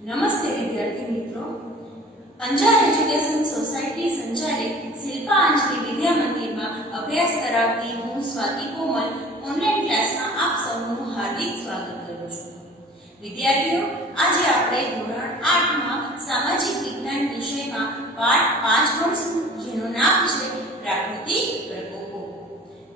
નમસ્તે વિદ્યાર્થી મિત્રો, અંજાર એજ્યુકેશન સોસાયટી સંચાલિત શિલ્પા અંજલિ વિદ્યા મંદિરમાં અભ્યાસ કરાવતી હું સ્વાતિ કોમલ ઓનલાઈન ક્લાસમાં આપ સૌનું હાર્દિક સ્વાગત કરું છું. વિદ્યાર્થીઓ, આજે આપણે ધોરણ 8માં સામાજિક વિજ્ઞાન વિષયમાં પાઠ 5 ભણીશું, જેનું નામ છે પ્રાકૃતિક પ્રકોપો.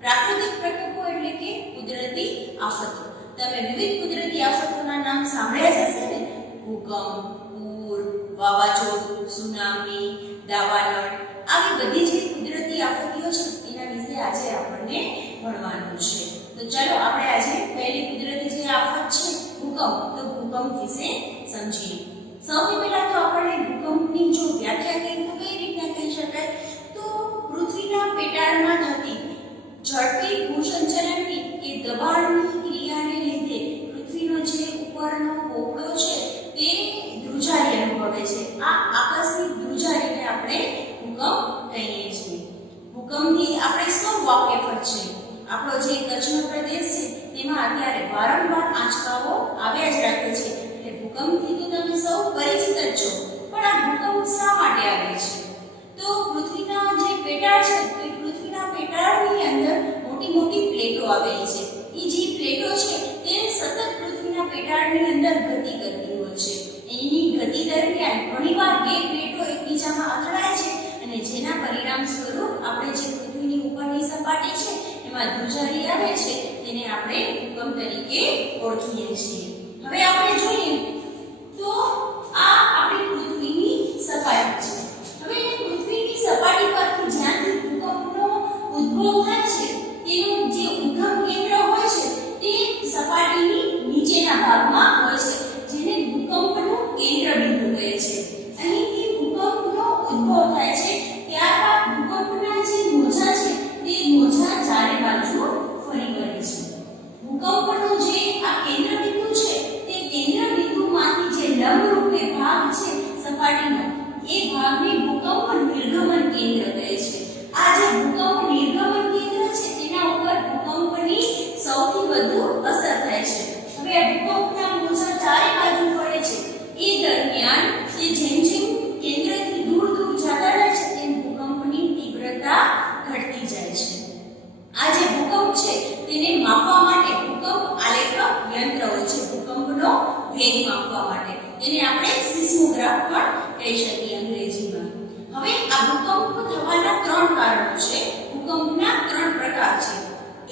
પ્રાકૃતિક પ્રકોપો એટલે કે કુદરતી આફતો. તમે વિવિધ કુદરતી આફતોના નામ સાંભળ્યા જ હશે ને? ભૂકંપ, પૂર, વાવાઝોડું, સુનામી, દાવાનળ, આવી બધી જે કુદરતી આફતો છે એના વિશે આજે આપણને ભણવાનું છે. તો ચલો આપણે આજે પહેલી કુદરતી જે આફત છે ભૂકંપ, તો ભૂકંપ વિશે સમજીએ. સૌથી પહેલા તો આપણે ભૂકંપની જો વ્યાખ્યા કરીએ તો કઈ રીતના કહી શકાય? તો પૃથ્વીના પેટાળમાં થતી ઝડપી ભૂસંચલનની કે દબાણની ક્રિયાને લીધે પૃથ્વીનો જે ઉપરનો પોપડો છે તે ધ્રુજારી અનુભવે છે. આ આકસ્મિક ધ્રુજારીને આપણે ભૂકંપ કહીએ છીએ. ભૂકંપથી આપણે સૌ વાકેફ છે. આપણો જે કચ્છનો પ્રદેશ છે તેમાં અત્યારે વારંવાર આંચકાઓ આવ્યા જ રાખે છે, એટલે ભૂકંપથી તો તમે સૌ પરિચિત જ છો. પણ આ ભૂકંપ શા માટે આવે છે? તો પૃથ્વીના જે પેટાળ છે તો એ પૃથ્વીના પેટાળની અંદર મોટી મોટી પ્લેટો આવેલી છે. એ જે પ્લેટો છે તે સતત પૃથ્વીના પેટાળની અંદર ગતિ કરતી હોય છે. એની ગતિ દરમિયાન ઘણીવાર બે પ્લેટો એકબીજામાં અથડાય છે અને જેના પરિણામ સ્વરૂપ આપણે જે પૃથ્વીની ઉપરની સપાટી છે એમાં ધ્રુજારી આવે છે, તેને આપણે ભૂકંપ તરીકે ઓળખીએ છીએ. હવે આપણે જોઈએ તો આ આપણી પૃથ્વીની સપાટી છે. હવે પૃથ્વીની સપાટી પરથી જ્યાંથી ભૂકંપનો ઉદ્ભવ થાય છે તેનું જે ઉદ્ગમ કેન્દ્ર હોય છે તે સપાટીની નીચેના ભાગમાં હોય છે, જેને ભૂકંપનું કેન્દ્ર બિંદુ કહે છે. અહીંથી ભૂકંપનો ઉદ્ભવ થાય છે. ત્યારબાદ ભૂકંપના જે મોજા છે તે મોજા ચારે બાજુ ફરી વળે છે. ભૂકંપનો જે આ કેન્દ્ર બિંદુ છે તે કેન્દ્ર બિંદુમાંથી જે લંબરૂપે ભાગ છે સપાટીનો, એ ભાગને ભૂકંપ નિર્ગમન કેન્દ્ર કહે છે. આ જે ભૂકંપ નિર્ગમન કેન્દ્ર છે તેના ઉપર ભૂકંપની સૌથી વધુ અસર થાય છે. હવે આ ભૂકંપના મોજા ચારે બાજુ ફરે છે એ દરમિયાન જે જેમ જેમ કેન્દ્રથી દૂર દૂર જતા રહે છે તેમ ભૂકંપની તીવ્રતા ઘટતી જાય છે. આ જે ભૂકંપ છે તેને માપવા માટે ભૂકંપ આલેખ યંત્ર હોય છે. ભૂકંપનો વેગ માપવા માટે તેને આપણે સિસ્મોગ્રાફ પણ કહી શકીએ અંગ્રેજીમાં. હવે આ ભૂકંપ થવાના ત્રણ કારણો છે. ભૂકંપના ત્રણ પ્રકાર છે.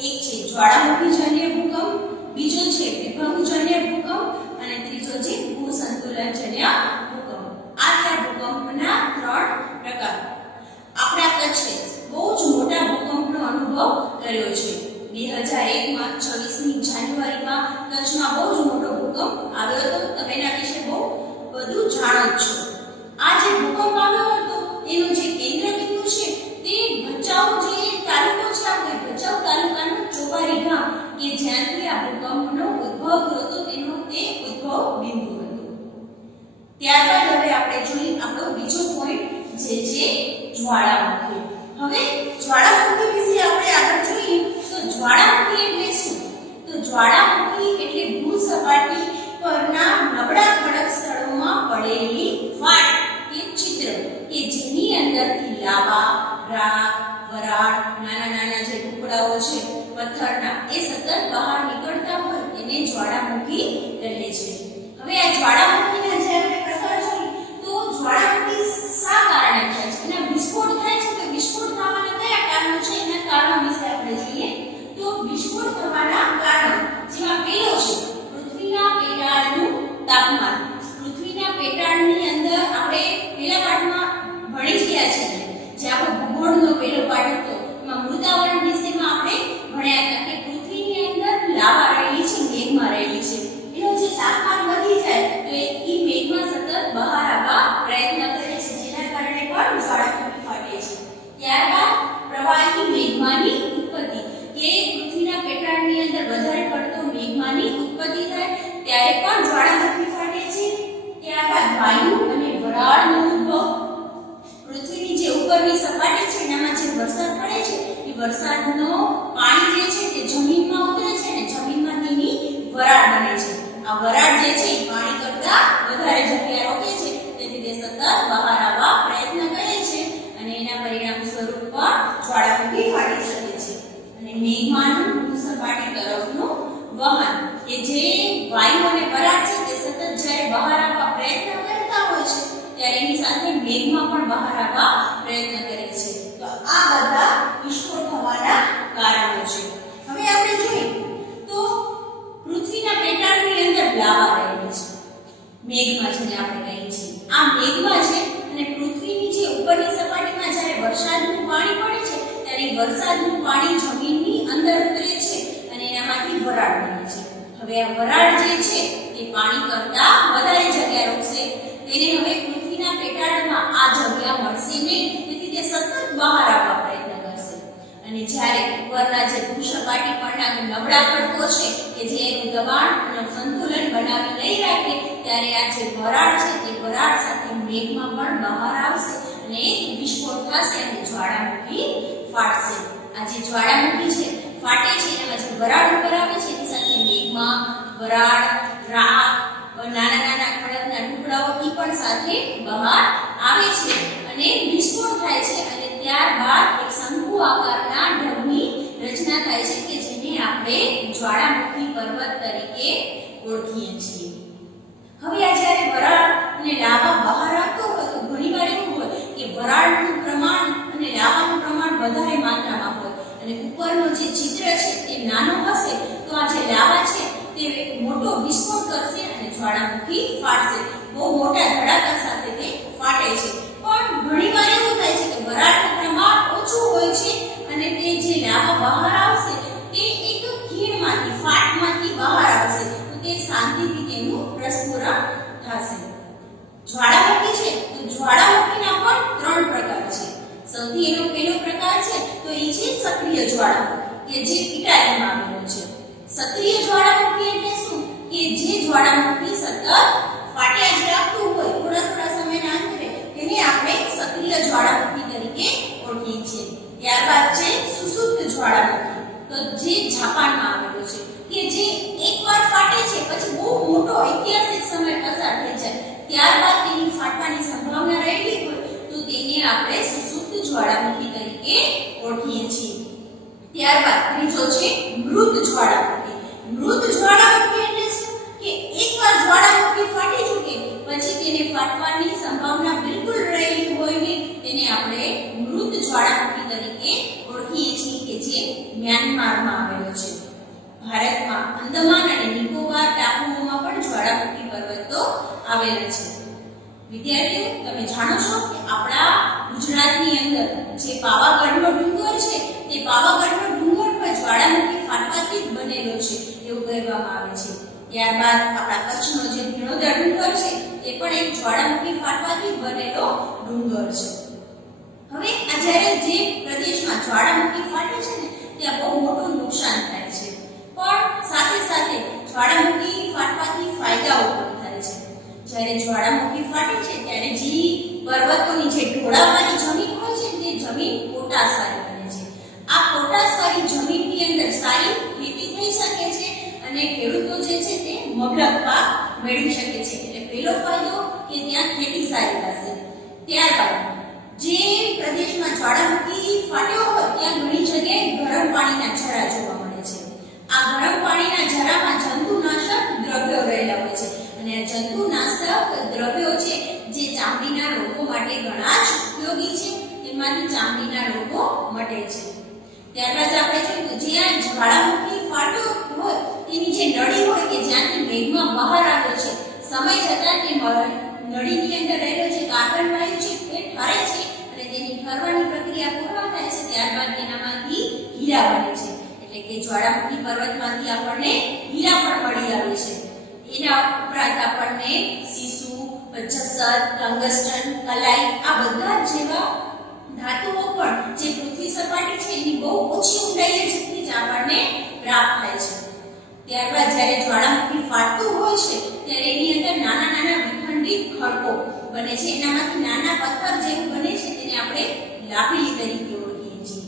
એક છે જ્વાળામુખીજન્ય ભૂકંપ, બીજો છે વિભવજન્ય ભૂકંપ અને ત્રીજો છે ભૂસંતુલનજન્ય ભૂકંપ. આ થયા ભૂકંપના ત્રણ પ્રકાર. આપણા કચ્છે બહુ જ મોટા ભૂકંપનો અનુભવ કર્યો છે. 2001માં 26મી જાન્યુઆરીમાં કચ્છમાં બહુ જ મોટો ભૂકંપ આવ્યો હતો. તમે એના વિશે બહુ બધું જાણો જ છો. આ જે ભૂકંપ આવ્યો હતો એનું જે કેન્દ્ર બિંદુ છે તે ભચાઉ જે તાલુકો છે, આપણે ભચાઉ તાલુકાનું ચોબારી ગામ કે જ્યાંથી આ ભૂકંપનો ઉદ્ભવ થયો હતો તેનો તે ઉદ્ભવ બિંદુ હતો. ત્યારબાદ હવે આપણે જોઈએ આપણો બીજો પોઈન્ટ જે છે જ્વાળામુખી. હવે જ્વાળામુખી વિશે આપણે આગળ જોઈએ તો જ્વાળામુખી એટલે શું? તો જ્વાળામુખી એટલે ભૂસપાટી પરના નબળા ખડક સ્થળોમાં પડેલી ફાટ કે છિદ્ર કે જેની અંદરથી લાવા, રાખ, વરાળ, નાના નાના જે ટુકડાઓ છે પથ્થરના એ સતત બહાર નીકળતા હોય એને જ્વાળામુખી કહે છે. હવે આ જ્વાળામુખીના જે આપણે પ્રકાર જોઈએ તો જ્વાળામુખી શા કારણે થાય છે? એના વિસ્ફોટ થાય છે. તો વિસ્ફોટ થવાના કયા કારણો છે એના કારણો વિશે આપણે જોઈએ તો વિસ્ફોટ થવાના કારણો જેમાં પહેલો છે પૃથ્વીના પેટાળનું તાપમાન. પૃથ્વીના પેટાળની અંદર આપણે પહેલા પાઠમાં ભણી ગયા છીએ, જે આપણો ભૂગોળનો પહેલો પાઠ હતો એમાં મૃદાવરણ વિશેમાં આપણે ભણ્યા હતા કે પૃથ્વીની અંદર લાવા રહેલી છે, મેઘમાં રહેલી છે. એનું જે તાપમાન વધી જાય તો એ મેઘમાં સતત બહાર આવવા પ્રયત્ન કરે છે, જેના કારણે પણ જ્વાળામુખી ફાટે છે. ત્યારબાદ પ્રવાહી મેઘમાની ઉત્પત્તિ કે પૃથ્વીના પેટાળની અંદર વધારે પડતો મેઘમાની ઉત્પત્તિ થાય ત્યારે પણ જ્વાળામુખી ફાટે છે. ત્યારબાદ વાયુ અને વરાળનો ઉદ્ભવ. પૃથ્વીની જે ઉપરની સપાટી છે એનામાં જે વરસાદ પડે છે એ વરસાદનો પાણી જે છે તે જમીનમાં ઉતરે છે અને જમીનમાં તેની વરાળ બને છે. આ વરાળ જે છે એ પાણી કરતા વધારે ભૂ સપાટી તરફનું વહન કે જે વાયુ અને વરાળ છે તે સતત જ્યારે બહાર આવવા પ્રયત્ન કરતા હોય છે ત્યારે એની સાથે મેઘમાં પણ બહાર આવવા પ્રયત્ન કરે છે. તો આ બધા વિસ્ફોટ થવાના કારણો છે. હવે આપણે જોઈએ તો પૃથ્વીના પેટાળની અંદર લાવા રહેલી છે. મેઘમાં જેને આપણે કહીએ છીએ આ મેઘમાં છે અને પૃથ્વીની જે ઉપરની સપાટીમાં જ્યારે વરસાદનું પાણી પડે છે ત્યારે વરસાદનું પાણી જમીનની અંદર ઉતરે છે અને એનામાંથી વરાળ બને છે. હવે આ વરાળ જે છે તે પાણી કરતા વધારે જગ્યા રોકશે. તેને હવે પૃથ્વીના પેટાળમાં આ જગ્યા મળશે નહીં, તેથી તે સતત બહાર આવવા પ્રયત્ન કરશે. અને જ્યારે ઉપરના જે ભૂસપાટી પરના નબળા ખડકો છે કે જે એનું દબાણ અને સંતુલન બનાવી નહીં રાખે ત્યારે આ જે વરાળ છે તે વરાળ સાથે મેઘમાં પણ બહાર આવશે અને વિસ્ફોટ થશે અને જ્વાળામુખી ફાટશે. આ જે જ્વાળામુખી છે ફાટે છે એમાં જે વરાળ ઉપર આવે છે એની સાથે મેઘમાં વરાળ, રાખ, નાના નાના ખડકના ટુકડાઓ ઈ પણ સાથે બહાર આવે છે અને વિસ્ફોટ થાય છે અને ત્યારબાદ એક શંકુ આકારના ઢગની રચના થાય છે કે જેને આપણે જ્વાળામુખી પર્વત તરીકે ઓળખીએ છીએ. હવે આ જ્યારે વરાળ અને લાવા બહાર આવતો હોય તો ઘણીવાર એવું હોય કે વરાળનું પ્રમાણ અને લાવાનું પ્રમાણ વધારે માત્રામાં હોય અને ઉપરનો જે છિદ્ર છે તે નાનો હશે તો આ જે લાવા છે તે મોટો વિસ્ફોટ કરશે અને જ્વાળામુખી ફાટશે. બહુ મોટા ધડાકા સાથે તે ફાટે છે. પણ ઘણીવાર એવું થાય છે કે વરાળનું પ્રમાણ ઓછું હોય છે અને તે જે લાવા બહાર આવશે તે એક ખીણમાંથી ફાટમાંથી બહાર આવશે તો તે શાંતિથી તેનું પ્રસ્ફુરણ થશે. જ્વાળામુખી છે તો જ્વાળામુખીના પણ 3 પ્રકાર છે. સૌથી એનો પહેલો પ્રકાર છે તો એ છે સક્રિય જ્વાળામુખી કે જે પિટાળીમાં આવેલો છે. સક્રિય જ્વાળામુખી એટલે શું કે જે જ્વાળામુખી સતત ફાટ્યા જ રાખતું હોય થોડા થોડા સમયના અંતરે તેને આપણે સક્રિય જ્વાળામુખી તરીકે ઓળખીએ છીએ. ત્યારબાદ છે સુસુપ્ત જ્વાળામુખી તો જે જાપાનમાં આવેલો છે કે જે એકવાર ફાટે છે પછી બહુ મોટો ઐતિહાસિક સમય પસાર થઈ જાય ત્યારબાદ તેની ફાટવાની સંભાવના રહેલી હોય તો તેને આપણે સુસુપ્ત જ્વાળામુખી તરીકે ઓળખીએ છીએ. ત્યારબાદ ત્રીજો છે મૃત જ્વાળામુખી. મૃત જ્વાળામુખી એટલે શું કે એકવાર જ્વાળામુખી ફાટી ચૂકે પછી તેને ફાટવાની સંભાવના બિલકુલ રહેલી હોય નહીં તેને આપણે મૃત જ્વાળામુખી તરીકે ઓળખીએ છીએ કે જે મ્યાનમારમાં આવેલો છે. ભારતમાં અંદમાન અને નિકોબાર ટાપુઓમાં પણ જ્વાળામુખી પર્વતો આવેલા છે. વિદ્યાર્થીઓ તમે જાણો છો કે આપણા ગુજરાતની અંદર જે પાવાગઢનો ડુંગર છે તે પાવાગઢનો ડુંગર પર જ્વાળામુખી ફાટવાથી જ બનેલો છે એવું કહેવામાં આવે છે. ત્યારબાદ આપણા કચ્છનો જે ધીણોધર ડુંગર છે તે પણ એક જ્વાળામુખી ફાટવાથી જ બનેલો ડુંગર છે. હવે આ જ્યારે જે પ્રદેશમાં જ્વાળામુખી ફાટે છે ને ત્યાં બહુ મોટું નુકસાન થાય છે પણ સાથે સાથે જ્વાળામુખી ફાટવાથી ફાયદાઓ પણ થાય છે. જ્યારે જ્વાળામુખી ફાટે છે ત્યારે જે પર્વતોની જે ઢોળાવવાળી જમીન હોય છે તે જમીન પોટાશવાળી બને છે. આ પોટાશવાળી જમીનની અંદર સારી ખેતી થઈ શકે છે અને ખેડૂતો જે છે તે મબલક પાક મેળવી શકે છે. એટલે પહેલો ફાયદો કે ત્યાં ખેતી સારી થશે. ત્યારબાદ જે પ્રદેશમાં જ્વાળામુખી ફાટ્યો હોય ત્યાં ઘણી જગ્યાએ ગરમ પાણીના ઝરા જોવા મળે છે. આ ગરમ પાણીના ઝરામાં જંતુનાશક દ્રવ્યો રહેલા હોય છે અને આ જંતુનાશક દ્રવ્યો છે જે ચામડીના રોગો માટે ઘણા જ ઉપયોગી છે. તેમાંથી ચામડીના રોગો મટે છે. ત્યારબાદ આપણે જોઈએ તો જ્યાં જ્વાળામુખી ફાટ્યો હોય તેની જે નળી હોય કે જ્યાંથી મેઘમાં બહાર આવ્યો છે સમય જતાં તે નળીની અંદર રહેલો જે કાર્બન વાયુ છે તે ઠરે છે અને તેની ઠરવાની પ્રક્રિયા પૂર્ણ થાય છે. ત્યારબાદ તેનામાંથી હીરા બને છે. એટલે કે જ્વાળામુખી પર્વતમાંથી આપણને હીરા પણ મળી આવે છે. એના ઉપરાંત આપણને સીસુ, જસર, ટંગસ્ટન, કલાઈ આ બધા જેવા ધાતુઓ પણ જે પૃથ્વી સપાટી છે એની બહુ ઓછી ઊંડાઈએ સુધી જ આપણને પ્રાપ્ત થાય છે. ત્યારબાદ જ્યારે જ્વાળામુખી ફાટતું હોય છે ત્યારે એની અંદર નાના નાના વિખંડિત ખડકો બને છે. એનામાંથી નાના પથ્થર જેવું બને છે તેને આપણે લાપીલી તરીકે ઓળખીએ છીએ.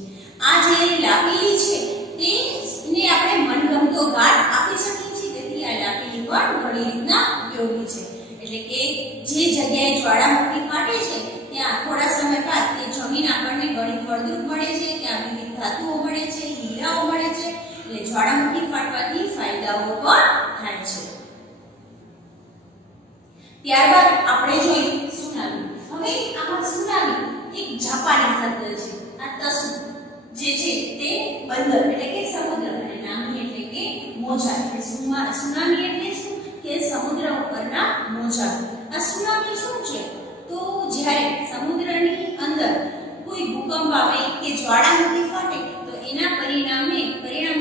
આ જે લાપીલી છે તેને આપણે મનગમતો ગાઢ આપી શકીએ છીએ. તેથી આ લાપીલી પણ ઘણી રીતના ઉપયોગી છે. એટલે કે જે જગ્યાએ જ્વાળામુખી ફાટે છે ત્યાં થોડા સમય બાદ તે જમીન આપણને ઘણી ફળદ્રુપ મળે છે. ત્યાં વિવિધ ધાતુઓ મળે છે, હીરાઓ મળે છે. એટલે જ્વાળામુખી ફાટવાથી ફાયદાઓ પણ થાય છે. ત્યારબાદ આપણે જોઈએ સુનામી. હવે આમાં સુનામી એક જાપાની શબ્દ છે. આ તસુ જે છે તે બંદર એટલે કે સમુદ્ર અને નામી એટલે કે મોજા. એટલે સુનામી એટલે શું કે સમુદ્ર ઉપરના મોજા. આ સુનામી શું છે? તો જ્યારે સમુદ્રની અંદર કોઈ ભૂકંપ આવે કે જ્વાળામુખી ફાટે તો એના પરિણામ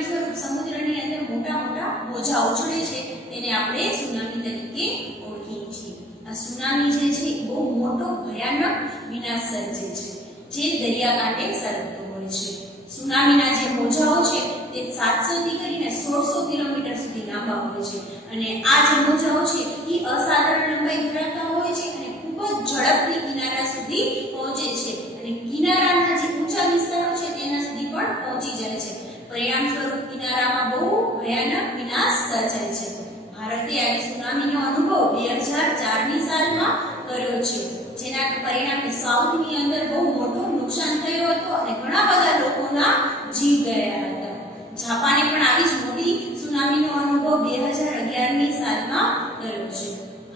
સ્વરૂપ સમુદ્રની અંદર મોટા મોટા મોજા ઉછળે છે, તેને આપણે સુનામી તરીકે ઓળખીએ છીએ. આ સુનામી જે છે એ બહુ મોટો ભયાનક વિનાશ સર્જે છે, જે દરિયાકાંઠે સર્જતો હોય છે. સુનામીના જે મોજાઓ છે તે 700 થી કરીને 1600 કિલોમીટર સુધી લાંબા હોય છે અને આ જે મોજાઓ છે એ અસાધારણ લંબાઈ ધરાવતા હોય છે અને ખૂબ જ ઝડપથી કિનારા સુધી પહોંચે છે અને કિનારાના જે ઊંચા વિસ્તારો છે તેના સુધી પણ પહોંચી જાય છે. પરિણામ સ્વરૂપ કિનારામાં બહુ ભયાનક વિનાશ સર્જાય છે. ભારતે આવી સુનામીનો અનુભવ 2004ની સાલમાં કર્યો છે, જેના પરિણામે સાઉથની અંદર બહુ મોટું નુકસાન થયું હતું અને ઘણા બધા લોકોના જીવ ગયા હતા. જાપાને પણ આવી જ મોટી સુનામીનો અનુભવ 2011ની સાલમાં કર્યો છે.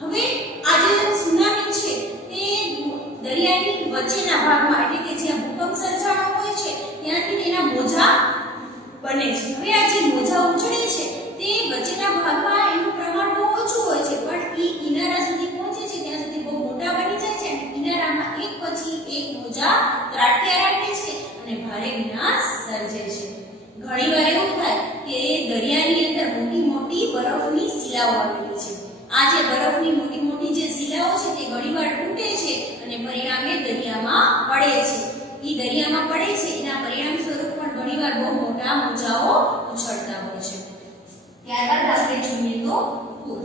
હવે આ જે સુનામી છે તે દરિયાની વચ્ચેના ભાગમાં એટલે કે જ્યાં ભૂકંપ સર્જાણો હોય છે ત્યાંથી તેના મોજા બને છે. હવે આ જે મોજા ઉછળે છે તે વચ્ચેના ભાગમાં એનું પ્રમાણ બહુ ઓછું હોય છે, પણ એ કિનારા સુધી પહોંચે છે ત્યાં સુધી બહુ મોટા બની જાય છે અને કિનારામાં એક પછી એક મોજા ત્રાટક્યા રાખે છે અને ભારે વિનાશ સર્જે છે. ઘણીવાર એવું થાય કે દરિયાની અંદર મોટી મોટી બરફની શિલાઓ આવેલી છે. આ જે બરફની મોટી મોટી જે શિલાઓ છે તે ઘણીવાર તૂટે છે અને પરિણામે દરિયામાં પડે છે. એ દરિયામાં પડે છે એના પરિણામ સ્વરૂપ પણ ઘણીવાર બહુ મોટા મોજાઓ ઉછળતા હોય છે. ત્યારબાદ આપણે જોઈએ તો પૂર.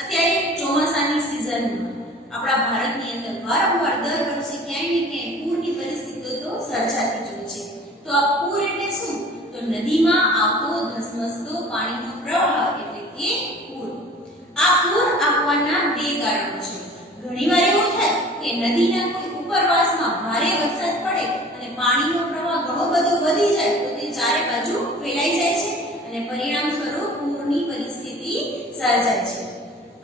અત્યારે ચોમાસાની સિઝનમાં આપણા ભારતની અંદર વારંવાર દર વર્ષે ક્યાંય ને ક્યાંય પૂરની પરિસ્થિતિઓ તો સર્જાતી જ હોય છે. તો આ પૂર એટલે શું? તો નદીમાં આવતો ધસમસતો પાણીનો પ્રવાહ એટલે કે પૂર. આ પૂર આવવાના બે કારણો છે. ઘણીવાર એવું થાય કે નદીના કોઈ ઉપરવાસમાં ભારે વરસાદ પડે અને પાણીનો પ્રવાહ ઘણો બધો વધી જાય તો તે ચારે બાજુ ફેલાઈ જાય છે અને પરિણામ સ્વરૂપ પૂરની પરિસ્થિતિ સર્જાય છે.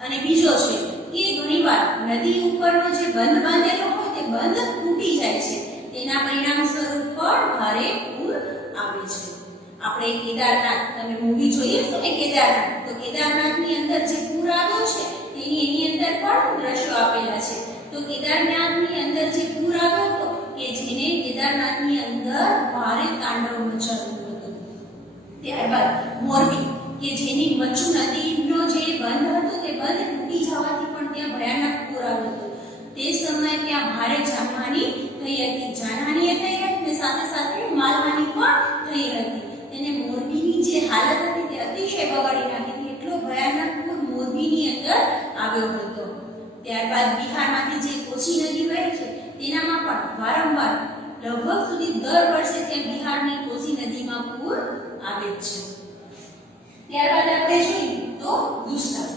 અને બીજો છે કે ઘણીવાર નદી ઉપરનો જે બંધ બાંધેલો હોય તે બંધ તૂટી જાય છે, તેના પરિણામ સ્વરૂપ પણ ભારે પૂર આવે છે. આપણે કેદારનાથ, તમે મૂવી જોઈએ છો ને કેદારનાથ, તો કેદારનાથની અંદર જે પૂર આવ્યો છે એની અંદર પણ દ્રશ્યો આપેલા છે. તો કેદારનાથની અંદર જે પૂર આવ્યો હતો કે જેને કેદારનાથની અંદર ભારે તાંડવ મચાવ્યું હતું. ત્યારબાદ મોરબી કે જેની મચ્છુ નદીનો જે બંધ હતો તે બંધ તૂટી જવાથી પણ ત્યાં ભયાનક પૂર આવ્યો હતો. તે સમયે ત્યાં ભારે જાનહાનિ થઈ હતી. જાનહાનિ થઈ હતી અને સાથે સાથે માલહાનિ પણ થઈ હતી. તેને મોરબીની જે હાલત હતી તે અતિશય બગાડી નાખી હતી. એટલો ભયાનક પૂર મોરબીની અંદર આવ્યો હતો. ત્યારબાદ બિહારમાંથી જે કોસી નદી વહે છે તેનામાં પણ વારંવાર લગભગ સુધી દર વર્ષે ત્યાં બિહારની કોસી નદીમાં પૂર આવે છે. ત્યારબાદ આપણે જોઈએ તો દુષ્કાળ.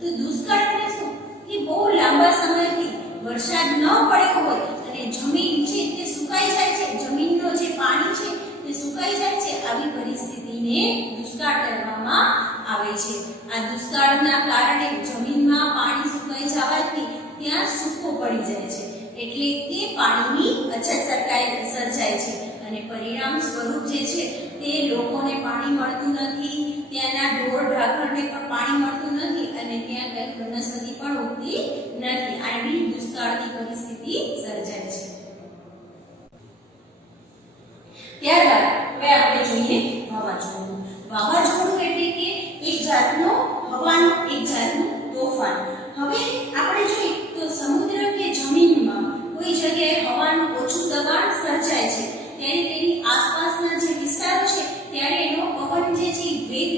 તો દુષ્કાળ એટલે શું? કે બહુ લાંબા સમયથી વરસાદ ન પડ્યો હોય અને જમીન છે તે સુકાઈ જાય છે, જમીનનો જે પાણી છે તે સુકાઈ જાય છે, આવી પરિસ્થિતિને દુષ્કાળ કહેવામાં આવે છે. આ દુષ્કાળના કારણે જમીનમાં પાણી સુકાઈ જવાથી ત્યાં સૂકો પડી જાય છે, એટલે કે પાણીની અછત સર્જાય છે અને પરિણામ સ્વરૂપ જે છે તે લોકોને પાણી મળતું નથી, ત્યાંના ઢોર ઢાંખરને પણ પાણી મળતું નથી અને ત્યાં કઈ વનસ્પતિ પણ ઉગતી નથી. આવી દુષ્કાળની પરિસ્થિતિ સર્જાય છે. ત્યારબાદ હવે આપણે જોઈએ વાવાઝોડું. વાવાઝોડું એટલે કે એક જાતનું તોફાન. હવે આપણે જોઈએ તો સમુદ્ર કે જમીનમાં કોઈ જગ્યાએ હવાનું ઓછું દબાણ સર્જાય છે ત્યારે તેની આસપાસના જે વિસ્તારો છે ત્યારે એનો પવન જે છે વેગ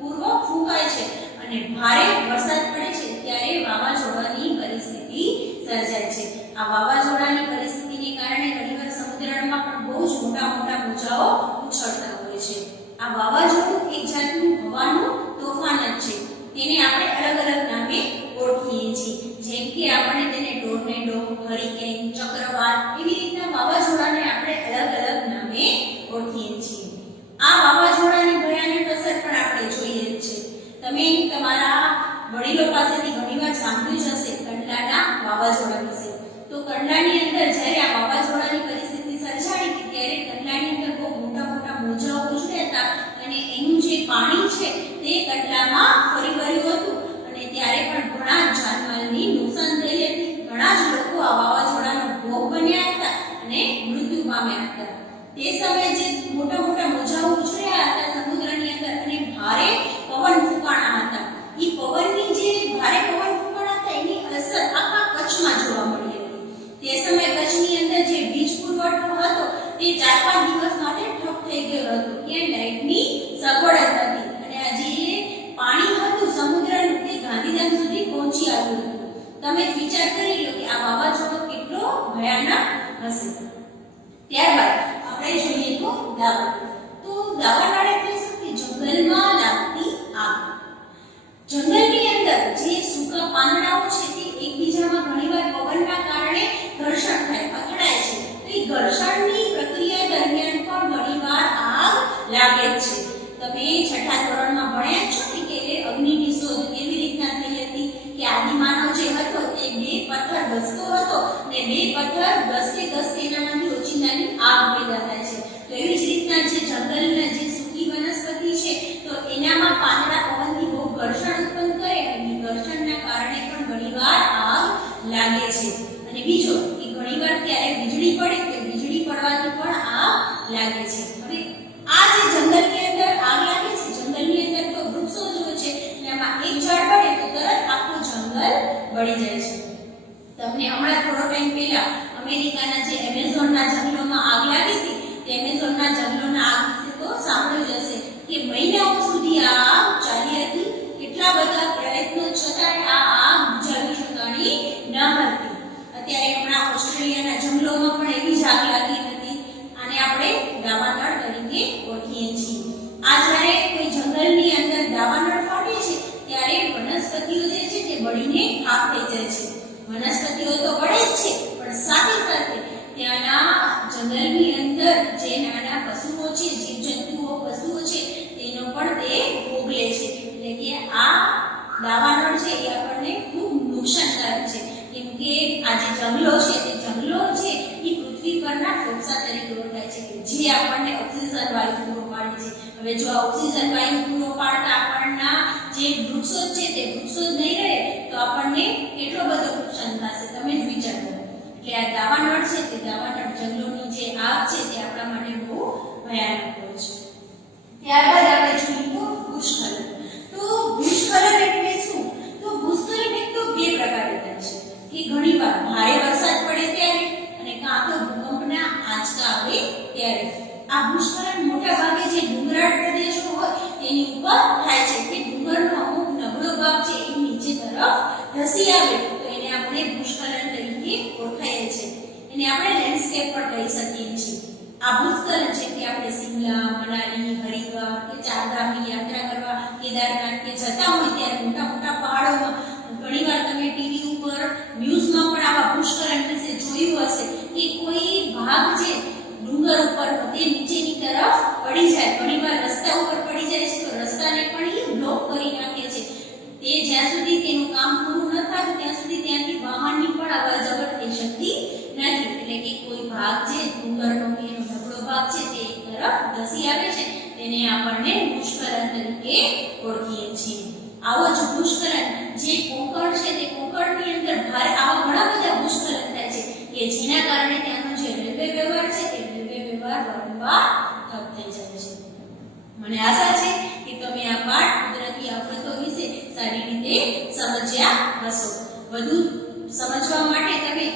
પૂર્વક ફૂંકાય છે અને ભારે વરસાદ પડે છે ત્યારે વાવાઝોડાની પરિસ્થિતિ સર્જાય છે. આ વાવાઝોડાની પરિસ્થિતિને કારણે ઘણીવાર સમુદ્રમાં પણ બહુ જ મોટા મોટા મોજાઓ ઉછળતા હોય છે. આ વાવાઝોડું એક જાતનું હવાનું તોફાન જ છે. તેને આપણે અલગ અલગ નામે ઓળખીએ છીએ. જેમ કે આપણે તેને ટોર્નેડો, હરિકેન, ચક્રવાત એવી રીતના વાવાઝોડાને આપણે અલગ અલગ નામે ઓળખીએ છીએ. આ વાવાઝોડાની પાણી છે તે કટલામાં ફરી વળ્યું હતું અને ત્યારે પણ ઘણા જાનમાલની નુકસાન થઈ હતી. ઘણા જ લોકો આ વાવાઝોડાનો ભોગ બન્યા હતા અને મૃત્યુ પામ્યા હતા. તે સમયે જે મોટા મોટા મોજાઓ ઉછળ્યા હતા સમુદ્રની અંદર અને ભારે પવન ફૂંકાણા હતા. એ પવનની જે ભારે પવન ફૂંકાણા હતા એની અસર આખા કચ્છમાં જોવા મળી હતી. તે સમયે કચ્છની અંદર જે વીજ પુરવઠો હતો તે 4-5 દિવસ માટે ઠપ થઈ ગયો હતો. ત્યાં લાઇટની સગવડ હતી અને આ જે પાણી હતું સમુદ્રનું તે ગાંધીધામ સુધી પહોંચી આવ્યું હતું. તમે વિચાર કરી લો કે આ વાવાઝોડો કેટલો ભયાનક હશે. ત્યારબાદ આપણે જોઈએ તો દાવાનળ. તો દાવાનળ એટલે શું કે જંગલમાં લાગતી આગ. જંગલની અંદર જે સૂકા પાંદડાઓ છે તે એકબીજામાં ઘણીવાર પવનના કારણે ઘર્ષણ થાય, અથડાય છે. તો એ ઘર્ષણની પ્રક્રિયા દરમિયાન પણ ઘણીવાર આગ લાગે છે. તમે 6થા ધોરણમાં ભણ્યા છો ને કે અગ્નિની શોધ કેવી રીતના થઈ હતી કે આદિમાનવ જે હતો તે 2 પથ્થર ઘસતો હતો ને 2 પથ્થર ઘસતે ઘસતે એનામાંથી ઓચિંતાની આગ પેદા થાય છે. તો એવી જ રીતના જે જંગલના જે સૂકી વનસ્પતિ છે તો એનામાં પાંદડા પવનથી બહુ ઘર્ષણ ઉત્પન્ન કરે અને ઘર્ષણના કારણે પણ ઘણીવાર આગ લાગે છે. અને બીજો કે ઘણીવાર ત્યારે વીજળી પડે તો વીજળી પડવાથી પણ આગ લાગે છે. હવે આ જે જંગલની અંદર આગ લાગે છે, જંગલની અંદર તો વૃક્ષો જ હોય છે અને આમાં એક ઝાડ પડે તો તરત આખું જંગલ બળી જાય છે. તમને હમણાં થોડો ટાઈમ પહેલા અમેરિકાના જે એમેઝોનના જંગલોમાં આગ લાગી હતી તે એમેઝોનના જંગલોના આગ વિશે તો સાંભળ્યું જ હશે કે મહિનાઓ સુધી આ આગ ચાલી હતી. કેટલા બધા પ્રયત્નો છતાંય આ આગ બુઝાવી શકાણી ન હતી. અત્યારે હમણાં ઓસ્ટ્રેલિયાના જંગલોમાં પણ એવી જ આગ લાગી હતી. આને આપણે દાવાનળ તરીકે ઓળખીએ છીએ. આ જ્યારે કોઈ જંગલની અંદર દાવાનળ ફાટે છે ત્યારે વનસ્પતિઓ જે છે તે બળીને ખાક થઈ જાય છે. વનસ્પતિઓ તો બળે જ છે પણ સાથે સાથે ત્યાંના જંગલની અંદર જે નાના પશુઓ છે, જીવજંતુઓ, પશુઓ છે તેનો પણ તે ભોગ લે છે. એટલે કે આ દાવાનળ છે એ આપણને ખૂબ નુકસાનકારક છે. કેમ કે આ જે જંગલો છે તે જંગલો છે એ પૃથ્વી પરના ફેફસા તરીકે ઓળખાય છે કે જે આપણને ઓક્સિજન વાયુ પૂરો પાડે છે. હવે જો આ ઓક્સિજન વાયુ પૂરો પાડતા આપણના જે વૃક્ષો છે તે વૃક્ષો જ નહીં રહે તો આપણને કેટલો બધો નુકસાન થશે તમે જ વિચાર કરો. એટલે આ દાવાનળ છે તે દાવાનળ જંગલોની જે આગ છે તે આપણા માટે બહુ ભયાનક હોય છે. ત્યારબાદ આપણે જોઈએ તો ભૂસ્ખલન. તો ભૂસ્ખલન એટલે શું? તો ભૂસ્ખલન એક તો 2 પ્રકારે થાય છે કે ઘણીવાર ભારે વરસાદ પડે ત્યારે અને કાં તો ભૂકંપના આંચકા આવે ત્યારે. આ ભૂસ્ખલન મોટા ભાગે જે ડુંગરાળ પ્રદેશો હોય તેની ઉપર થાય છે કે ડુંગરનો અમુક નબળો ભાગ છે એ નીચે તરફ ધસી આવે તો એને આપણે ભૂસ્ખલન તરીકે ઓળખાય છે. એને આપણે લેન્ડસ્કેપ પણ કહી શકીએ છીએ. આ ભૂસ્ખલન છે કે આપણે શિમલા, મનાલી, હરિદ્વાર કે ચારધામની યાત્રા કરવા કેદારનાથ કે જતા હોય ત્યારે મોટા મોટા પહાડોમાં ઘણીવાર તમે ટીવી ઉપર ન્યૂઝમાં પણ આવા ભૂસ્ખલન વિશે જોયું હશે કે કોઈ ભાગ છે ડુંગર ઉપર તે નીચેની તરફ પડી જાય. ઘણીવાર રસ્તા ઉપર પડી જાય છે તો રસ્તાને પણ એ બ્લોક કરી નાખે છે. તે જ્યાં સુધી તેનું કામ પૂરું ન થાય ત્યાં સુધી ત્યાંથી વાહનની પણ અવરજવર થઈ શકતી નથી. એટલે કે કોઈ ભાગ છે ડુંગરનો કે નબળો ભાગ છે તે એક તરફ ધસી આવે છે તેને આપણને ભૂસ્ખલન તરીકે ઓળખીએ છીએ. આવો જ ભૂસ્ખલન જે કોંકણ છે તે કોંકણની અંદર ભારે આવા ઘણા બધા ભૂસ્ખલન થાય છે કે જેના કારણે ત્યાંનો જે રેલવે વ્યવહાર છે તે રેલવે વ્યવહાર વારંવાર ઠપ થઈ જાય છે. મને આશા છે કે તમે આ પાઠ કુદરતી આફતો વિશે સારી રીતે સમજ્યા હશો. વધુ સમજવા માટે તમે